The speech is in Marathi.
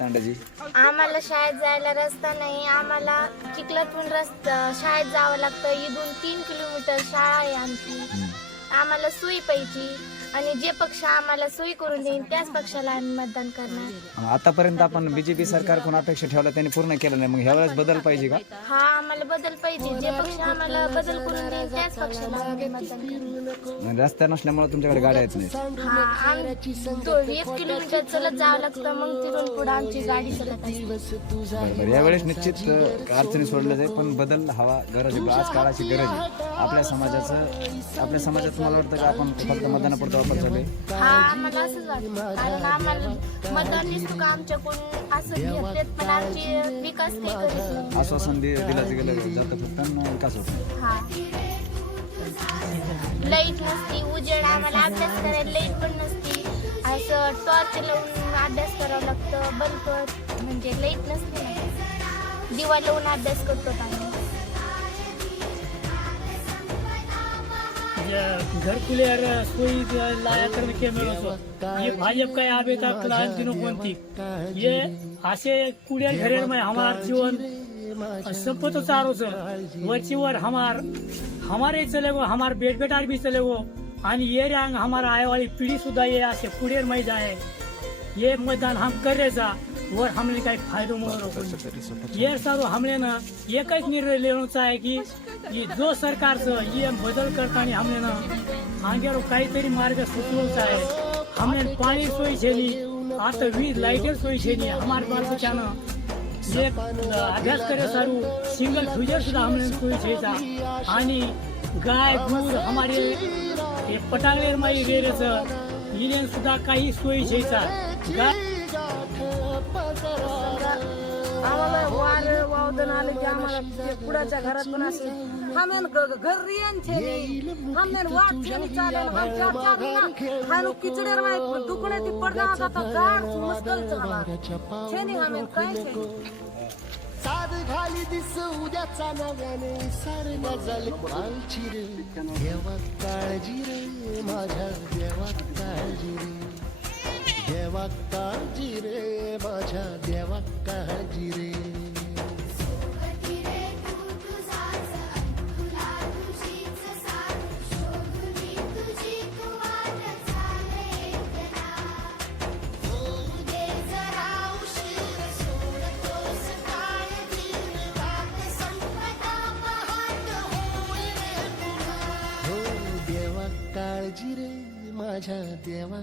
तांडाजी? आम्हाला शाळेत जायला रस्ता नाही. आम्हाला चिखलातून रस्ता शाळेत जावं लागतं. इथून तीन किलोमीटर शाळा आहे आमची. आम्हाला सोयी पाहिजे. आणि जे पक्ष आम्हाला सोयी करून देईन त्याच पक्षाला आम्ही मतदान करणार. आतापर्यंत आपण बीजेपी सरकारकडून अपेक्षा ठेवल्या त्यांनी पूर्ण केलं नाही. मग ह्या वेळेस बदल पाहिजे का? हा आम्हाला बदल पाहिजे. जे पक्ष आम्हाला बदल करून देईन त्याच पक्षाला आम्ही मतदान करणार. म्हणजे रस्ता नसल्यामुळे तुमच्याकडे गाड्या येत नाही हा तो एक किलोमीटर चलत जावं लागतं मग तिथून पुढे आमची गाडी चलत असते यावेळेस निश्चित अ, अडचणी सोडल्या जाईल पण बदल हवा गरज आहे. आज काळाची गरज आहे. आपल्या समाजाचं आपल्या समाजात मला वाटतं का आपण फक्त मतदानापुरता वापर हा आम्हाला असंच वाटतं. कारण आम्हाला मतदान दिसतो का आमच्याकडून? असं घेतात पण आमची विकास नाही करीत नाही. आश्वासन दि- दिलं गेलं जातं फक्त आणि विकास होतो. हा. लाइट नसती उजेड आम्हाला अभ्यास करायला लाइट पण नसती. असं टॉर्च लावून अभ्यास करावं लागतं बल्ब म्हणजे लाइट नसते ना. दिवा लावून अभ्यास करतो आम्ही. घर क्लियर कोई लाया कर के मेरे ये भाजपा का आवे तक प्लान तीनों कोणती ये असे कुड़िया घरेर में हमार जीवन संपत चारो से। वरची वर हमार हमारे चले वो हमार बेट बेटार भी चले वो। आणि ये रंग हमारा आने वाली पीढ़ी सुद्धा ये असे कुड़ियर में जाए। ये मैदान हम कर रहे जा वर हमले काही फायदो म्हणून ये सारो हमने एकच निर्णय लेवचा आहे की ये जो सरकारचं ये बदल करताना हमने ना आंगेरो काहीतरी मार्ग सुचवायचा आहे हमने पाणी सोयी छेली आता वीज लाईटर सोयी छेली हमारे बालबच्चानं एक अभ्यास करे सारू सिंगल फ्युजर सुद्धा हमने सोयी छेचा आणि गाय दूध हमारे हे पटांगलेर माई रेरेचं इलेन सुद्धा काही सोयी छेचा गाय वार आले की आम्हाला कुडाच्या घरात पण असेल हमेन घर रियन वाट छेनी चालेल हम चार चार ना किचडेर माय दुकणे ती पडदा जाता गाड मुश्किल छेनी हमेन काय साध घाली दिस उद्याचा नव्याने सारण्या झाले काळची रे देवा काळजी रे माझ्या देवा काळजी रे. देवा काळजी रे माझ्या देवा काळजी रे. काळजी रे माझ्या देवा